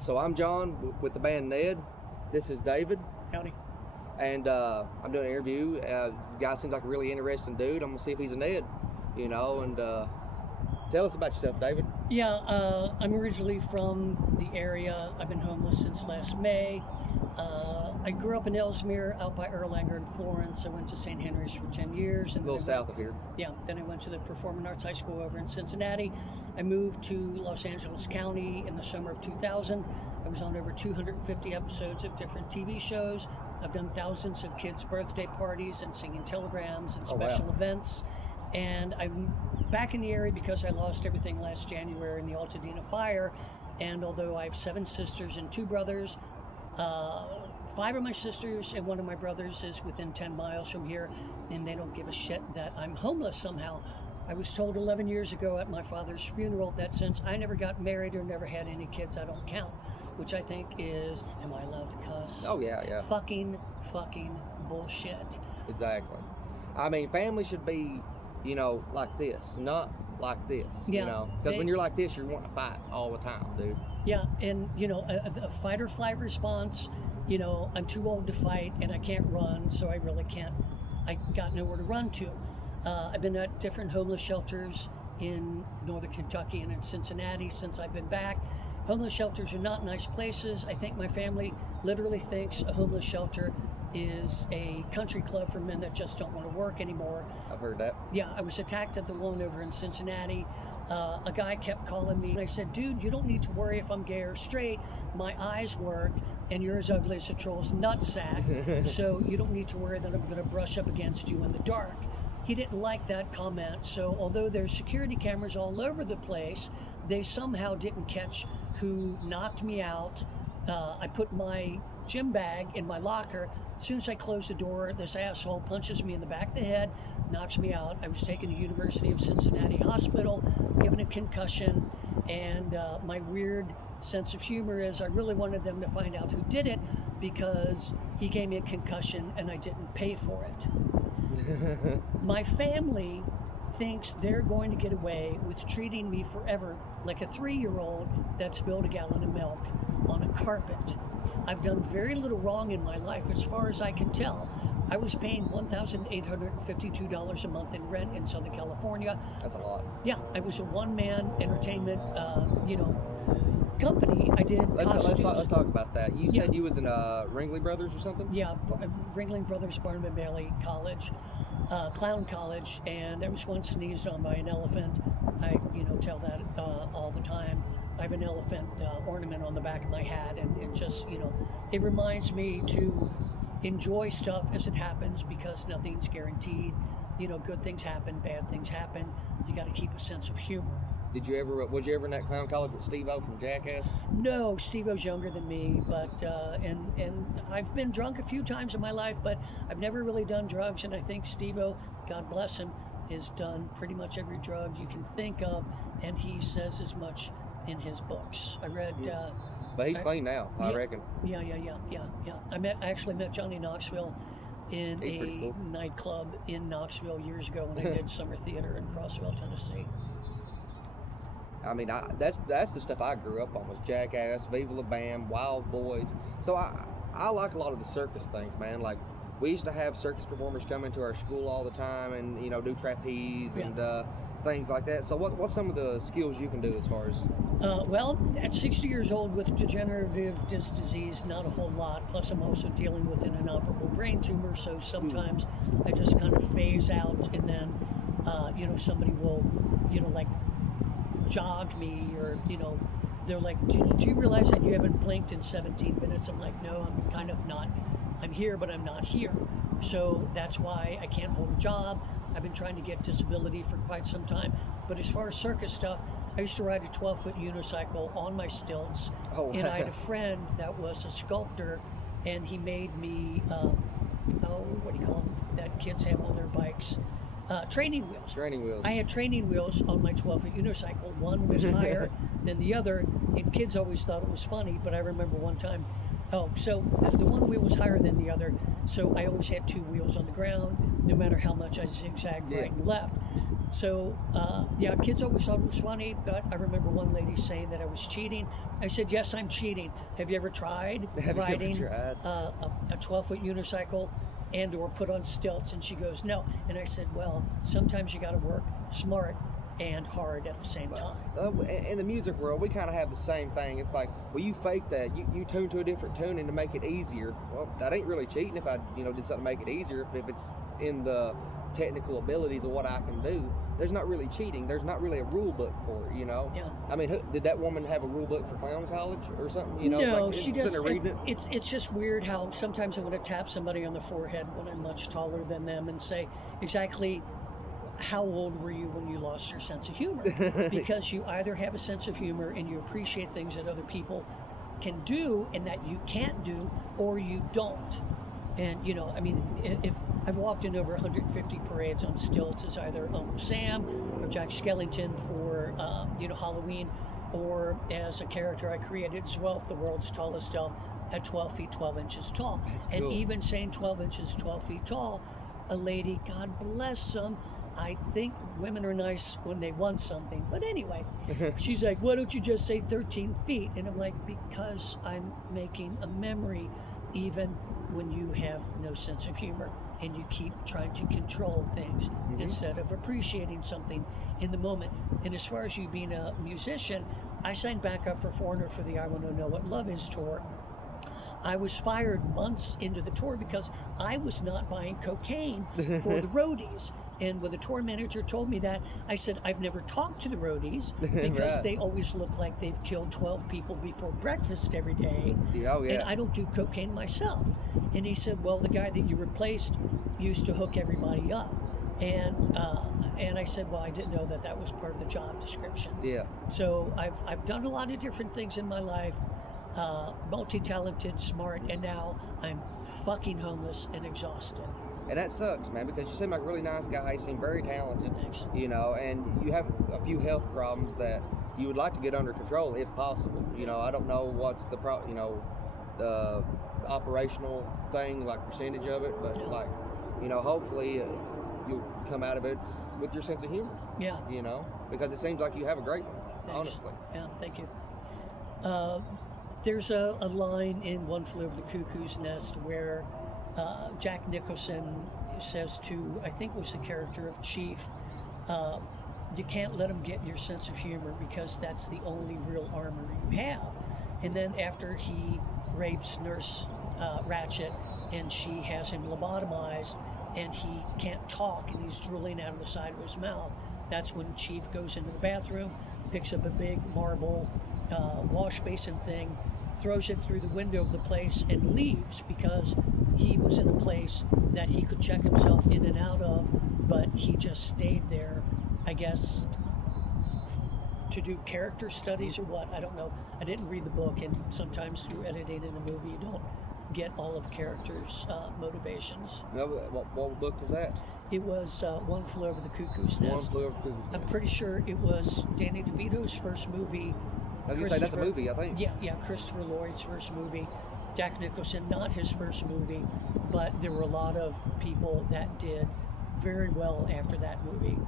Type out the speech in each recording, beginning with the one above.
So I'm John with the band Ned. This is David. Howdy. And I'm doing an interview. This guy seems like a really interesting dude. I'm gonna see if he's a Ned, and tell us about yourself, David. Yeah, I'm originally from the area. I've been homeless since last May. I grew up in Ellesmere, out by Erlanger and Florence. I went to St. Henry's for 10 years. And a little south of here. Yeah, then I went to the Performing Arts High School over in Cincinnati. I moved to Los Angeles County in the summer of 2000. I was on over 250 episodes of different TV shows. I've done thousands of kids' birthday parties and singing telegrams and special events. And I'm back in the area because I lost everything last January in the Altadena fire. And although I have 7 sisters and 2 brothers, 5 of my sisters and 1 of my brothers is within 10 miles from here, and they don't give a shit that I'm homeless somehow. I was told 11 years ago at my father's funeral that since I never got married or never had any kids, I don't count, which I think is, am I allowed to cuss? Oh, yeah. Fucking bullshit. Exactly. I mean, family should be, like this, not like this, because when you're like this, you're wanting to fight all the time, dude. Yeah, and, a fight or flight response, I'm too old to fight and I can't run, so I really can't, I got nowhere to run to. I've been at different homeless shelters in northern Kentucky and in Cincinnati since I've been back. Homeless shelters are not nice places. I think my family literally thinks a homeless shelter is a country club for men that just don't want to work anymore. I've heard that. Yeah, I was attacked at the one over in Cincinnati. A guy kept calling me and I said, dude, you don't need to worry if I'm gay or straight. My eyes work and you're as ugly as a troll's nutsack. So you don't need to worry that I'm going to brush up against you in the dark. He didn't like that comment. So although there's security cameras all over the place, they somehow didn't catch who knocked me out. I put my gym bag in my locker. As soon as I close the door, this asshole punches me in the back of the head, knocks me out. I was taken to University of Cincinnati Hospital, given a concussion, and my weird sense of humor is I really wanted them to find out who did it because he gave me a concussion and I didn't pay for it. My family thinks they're going to get away with treating me forever like a 3-year-old that spilled a gallon of milk on a carpet. I've done very little wrong in my life as far as I can tell. I was paying $1,852 a month in rent in Southern California. That's a lot. Yeah, I was a one-man entertainment, company. I did costumes. Let's talk about that. You said you was in Ringling Brothers or something? Yeah, Ringling Brothers, Barnum and Bailey College, Clown College, and I was once sneezed on by an elephant. I, tell that all the time. I have an elephant ornament on the back of my hat, and it just, it reminds me to enjoy stuff as it happens because nothing's guaranteed. Good things happen, bad things happen. You got to keep a sense of humor. Was you ever in that clown college with Steve-O from Jackass? No, Steve-O's younger than me, but and I've been drunk a few times in my life, but I've never really done drugs, and I think Steve-O, God bless him, has done pretty much every drug you can think of, and he says as much in his books. I read. But he's clean now, I reckon. Yeah. I actually met Johnny Knoxville in a nightclub in Knoxville years ago when I did summer theater in Crossville, Tennessee. I mean, that's the stuff I grew up on was Jackass, Viva La Bam, Wild Boys. So I like a lot of the circus things, man. Like we used to have circus performers come into our school all the time and do trapeze and things like that. So what's some of the skills you can do as far as? Well, at 60 years old with degenerative disc disease, not a whole lot. Plus, I'm also dealing with an inoperable brain tumor, so sometimes I just kind of phase out, and then somebody will like jog me, or they're like, do you realize that you haven't blinked in 17 minutes? I'm like, no, I'm kind of not. I'm here, but I'm not here. So that's why I can't hold a job. I've been trying to get disability for quite some time. But as far as circus stuff, I used to ride a 12-foot unicycle on my stilts. Oh, and I had a friend that was a sculptor, and he made me, what do you call them, that kids have on their bikes? Training wheels. Training wheels. I had training wheels on my 12-foot unicycle. One was higher than the other, and kids always thought it was funny, but I remember one time Oh, so the one wheel was higher than the other, so I always had two wheels on the ground, no matter how much I zigzagged right and left. So, yeah, kids always thought it was funny, but I remember one lady saying that I was cheating. I said, yes, I'm cheating. Have you ever tried riding a 12-foot unicycle and or put on stilts? And she goes, no. And I said, well, sometimes you got to work smart and hard at the same time. In the music world, we kind of have the same thing. It's like, well, you fake that. You tune to a different tuning to make it easier. Well, that ain't really cheating if I, did something to make it easier. If it's in the technical abilities of what I can do, there's not really cheating. There's not really a rule book for it, Yeah. I mean, did that woman have a rule book for clown college or something? No, like, she just. reading it. It's just weird how sometimes I want to tap somebody on the forehead when I'm much taller than them and say exactly, how old were you when you lost your sense of humor? Because you either have a sense of humor and you appreciate things that other people can do and that you can't do, or you don't. And, I mean, if I've walked in over 150 parades on stilts as either Uncle Sam or Jack Skellington for, Halloween, or as a character I created, Zwelf, the world's tallest elf, at 12 feet, 12 inches tall. That's and cool. Even saying 12 inches, 12 feet tall, a lady, God bless them, I think women are nice when they want something. But anyway, she's like, why don't you just say 13 feet? And I'm like, because I'm making a memory even when you have no sense of humor and you keep trying to control things instead of appreciating something in the moment. And as far as you being a musician, I signed back up for Foreigner for the I Want to Know What Love Is tour. I was fired months into the tour because I was not buying cocaine for the roadies. And when the tour manager told me that, I said, I've never talked to the roadies because Right. they always look like they've killed 12 people before breakfast every day. Oh, yeah. And I don't do cocaine myself. And he said, well, the guy that you replaced used to hook everybody up. And I said, well, I didn't know that was part of the job description. Yeah. So I've done a lot of different things in my life, multi-talented, smart, and now I'm fucking homeless and exhausted. And that sucks, man, because you seem like a really nice guy. You seem very talented. Thanks. And you have a few health problems that you would like to get under control if possible. I don't know what's the the operational thing, like percentage of it, but hopefully you'll come out of it with your sense of humor. Yeah. Because it seems like you have a great one, Thanks. honestly. Yeah, thank you. There's a line in One Flew Over the Cuckoo's Nest where Jack Nicholson says to, I think was the character of Chief, you can't let him get your sense of humor because that's the only real armor you have. And then after he rapes Nurse Ratchet and she has him lobotomized and he can't talk and he's drooling out of the side of his mouth, that's when Chief goes into the bathroom, picks up a big marble wash basin thing, throws it through the window of the place and leaves because he was in a place that he could check himself in and out of, but he just stayed there, I guess, to do character studies or what, I don't know. I didn't read the book, and sometimes through editing in a movie you don't get all of characters' motivations. No, what book was that? It was One Flew Over the Cuckoo's Nest. One Flew Over the Cuckoo's Nest. I'm pretty sure it was Danny DeVito's first movie. I was going to say, that's a movie, I think. Yeah, Christopher Lloyd's first movie. Jack Nicholson, not his first movie, but there were a lot of people that did very well after that movie.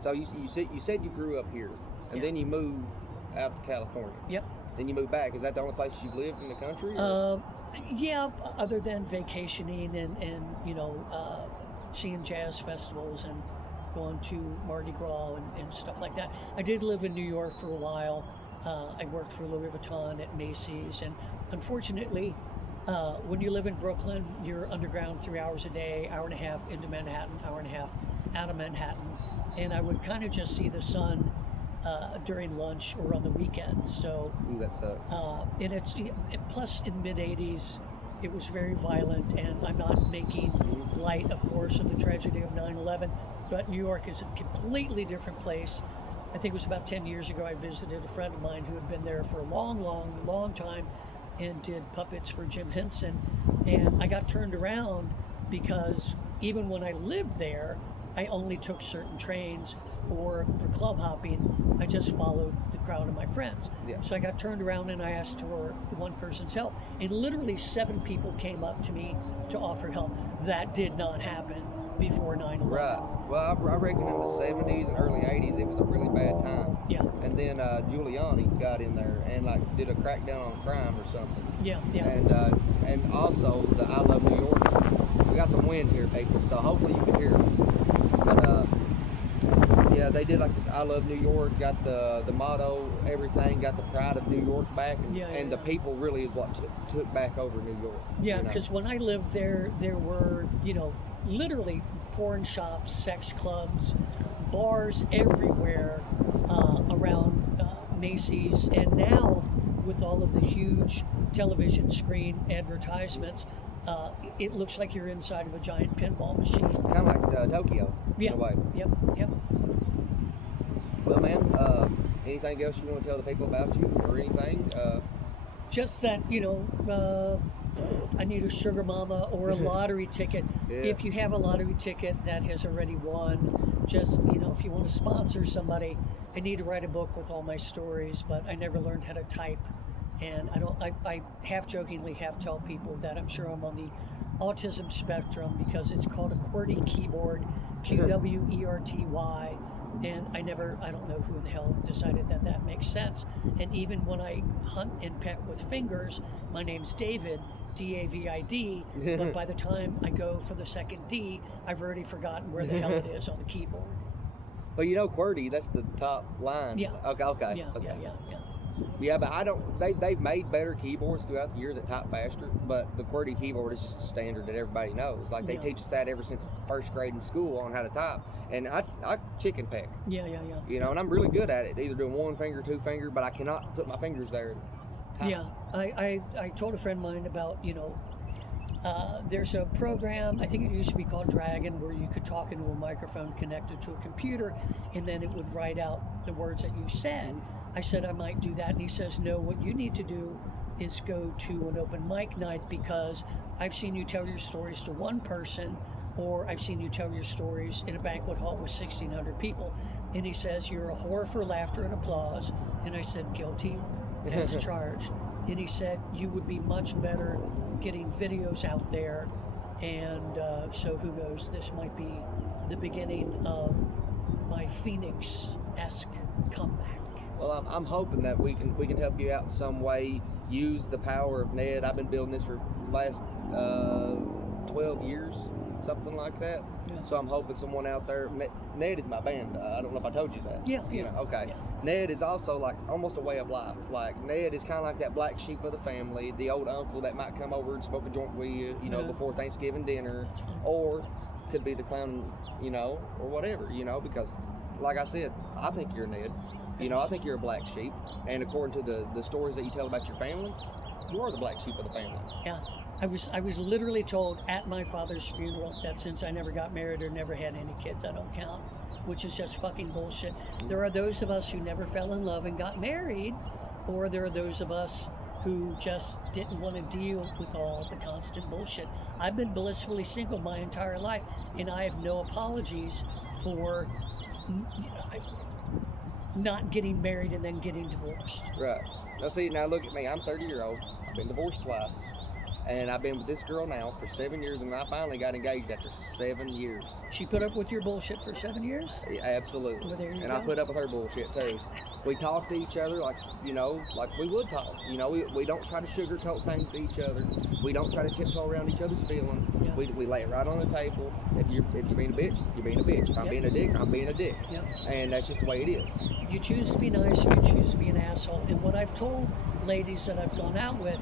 So you said you grew up here, and then you moved out to California. Yep. Then you moved back. Is that the only place you've lived in the country? Yeah, other than vacationing and seeing jazz festivals and going to Mardi Gras and stuff like that. I did live in New York for a while. I worked for Louis Vuitton at Macy's, and unfortunately, when you live in Brooklyn, you're underground 3 hours a day, hour and a half into Manhattan, hour and a half out of Manhattan, and I would kind of just see the sun during lunch or on the weekends. So that sucks. and plus in the mid-'80s, it was very violent, and I'm not making light, of course, of the tragedy of 9/11, but New York is a completely different place. I think it was about 10 years ago I visited a friend of mine who had been there for a long time and did puppets for Jim Henson, and I got turned around because even when I lived there, I only took certain trains or for club hopping, I just followed the crowd of my friends. Yeah. So I got turned around and I asked for one person's help. And literally 7 people came up to me to offer help. That did not happen before 9/11. Right. Well, I reckon in the 70s and early 80s, it was a really bad time. Yeah. And then Giuliani got in there and like did a crackdown on crime or something. Yeah. And also the I Love New York. We got some wind here, people, so hopefully you can hear us. But yeah, they did like this I Love New York, got the motto, everything, got the pride of New York back, and the people really is what took back over New York. Yeah, because when I lived there, there were, literally porn shops, sex clubs, bars everywhere around Macy's, and now with all of the huge television screen advertisements, it looks like you're inside of a giant pinball machine. Kind of like Tokyo, in a way. Yep. Well, man, anything else you want to tell the people about you or anything? Just that, I need a sugar mama or a lottery ticket. Yeah. If you have a lottery ticket that has already won, just, if you want to sponsor somebody, I need to write a book with all my stories, but I never learned how to type. And I half jokingly half tell people that I'm sure I'm on the autism spectrum because it's called a QWERTY keyboard, QWERTY. And I don't know who the hell decided that makes sense. And even when I hunt and peck with fingers, my name's David, D-A-V-I-D, but by the time I go for the second D, I've already forgotten where the hell it is on the keyboard. Well, QWERTY, that's the top line. Yeah. Okay. Yeah. Yeah, but they've made better keyboards throughout the years that type faster, but the QWERTY keyboard is just a standard that everybody knows. Like, they teach us that ever since first grade in school on how to type. And I chicken peck. Yeah. And I'm really good at it, either doing 1 finger, 2 finger, but I cannot put my fingers there and type. Yeah, I told a friend of mine about, there's a program, I think it used to be called Dragon, where you could talk into a microphone connected to a computer, and then it would write out the words that you said. I said I might do that, and he says, no, what you need to do is go to an open mic night, because I've seen you tell your stories to one person, or I've seen you tell your stories in a banquet hall with 1,600 people. And he says, you're a whore for laughter and applause. And I said, guilty as charged. And he said, you would be much better getting videos out there. And so who knows, this might be the beginning of my Phoenix-esque comeback. Well, I'm hoping that we can help you out in some way. Use the power of Ned. I've been building this for the last 12 years, something like that. Yeah. So I'm hoping someone out there. Ned is my band. I don't know if I told you that. Yeah. Okay. Yeah. Ned is also like almost a way of life. Like, Ned is kind of like that black sheep of the family, the old uncle that might come over and smoke a joint with you, before Thanksgiving dinner, or could be the clown, or whatever, because, like I said, I think you're Ned. I think you're a black sheep, and according to the stories that you tell about your family, you are the black sheep of the family. Yeah, I was literally told at my father's funeral that since I never got married or never had any kids, I don't count, which is just fucking bullshit. There are those of us who never fell in love and got married, or there are those of us who just didn't want to deal with all the constant bullshit. I've been blissfully single my entire life, and I have no apologies for not getting married and then getting divorced. Right. Now look at me. I'm 30-year-old. I've been divorced twice. And I've been with this girl now for 7 years, and I finally got engaged after 7 years. She put up with your bullshit for 7 years? Yeah, absolutely. Well, there you and go. I put up with her bullshit too. We talk to each other like we would talk. We don't try to sugarcoat things to each other. We don't try to tiptoe around each other's feelings. Yeah. We lay it right on the table. If you're being a bitch, you're being a bitch. If I'm being a dick, I'm being a dick. Yep. And that's just the way it is. You choose to be nice or you choose to be an asshole. And what I've told ladies that I've gone out with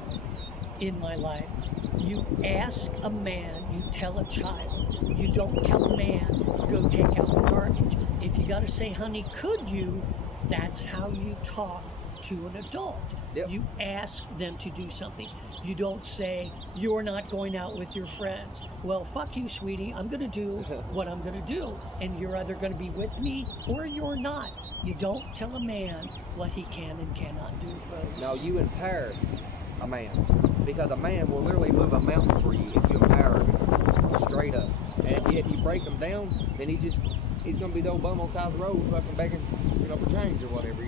in my life, you ask a man, you tell a child. You don't tell a man, go take out the garbage. If you gotta say, honey, could you, that's how you talk to an adult. Yep. You ask them to do something. You don't say, you're not going out with your friends. Well, fuck you, sweetie. I'm going to do what I'm going to do. And you're either going to be with me or you're not. You don't tell a man what he can and cannot do, folks. No, you empower a man. Because a man will literally move a mountain for you if you empower him straight up. And if you break him down, then he just he's gonna be the old bum on the side of the road fucking begging, for change or whatever,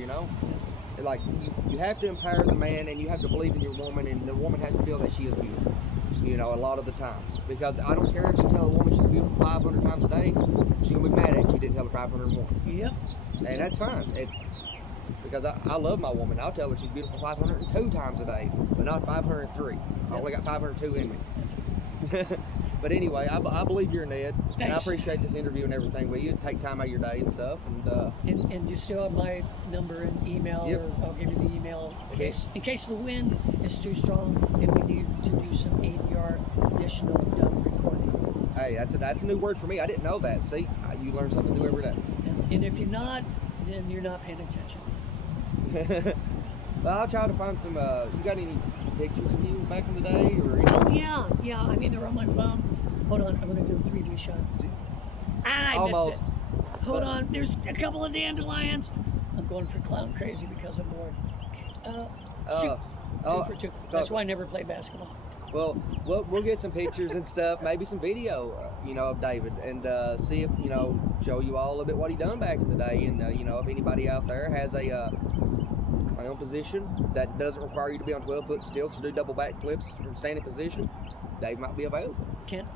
Like you have to empower the man, and you have to believe in your woman, and the woman has to feel that she is beautiful. A lot of the times, because I don't care if you tell a woman she's beautiful 500 times a day, she's gonna be mad at you. You didn't tell her 501. Yep. And that's fine. Because I love my woman. I'll tell her she's beautiful 502 times a day, but not 503. Yep. I only got 502 in me. But anyway, I believe you're Ned. Thanks. And I appreciate this interview and everything. But you take time out of your day and stuff. And you still have my number and email, yep. or I'll give you the email Okay. in case the wind is too strong and we need to do some ADR additional recording. Hey, that's a new word for me. I didn't know that. See, you learn something new every day. And if you're not, then you're not paying attention. Well, I'll try to find some. You got any pictures of you back in the day, or? Oh yeah. I mean, they're on my phone. Hold on, I'm gonna do a 3D shot. I Almost. missed it. Hold on, there's a couple of dandelions. I'm going for clown crazy because I'm bored. Shoot. 2 for 2. That's why I never play basketball. Well, we'll get some pictures and stuff, maybe some video, of David, and see if, show you all a bit what he done back in the day, and if anybody out there has a clown position that doesn't require you to be on 12-foot stilts or do double back flips from standing position, Dave might be available. Can't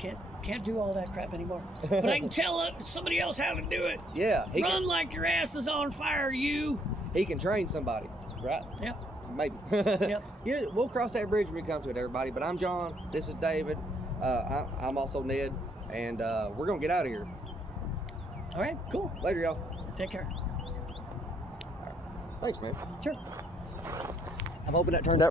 do all that crap anymore. But I can tell somebody else how to do it. Yeah. Run like your ass is on fire, you. He can train somebody, right? Yep. Maybe. Yep. Yeah, we'll cross that bridge when we come to it, everybody. But I'm John. This is David. I'm also Ned, and we're gonna get out of here. All right. Cool. Later, y'all. Take care. Thanks, man. Sure. I'm hoping that turned out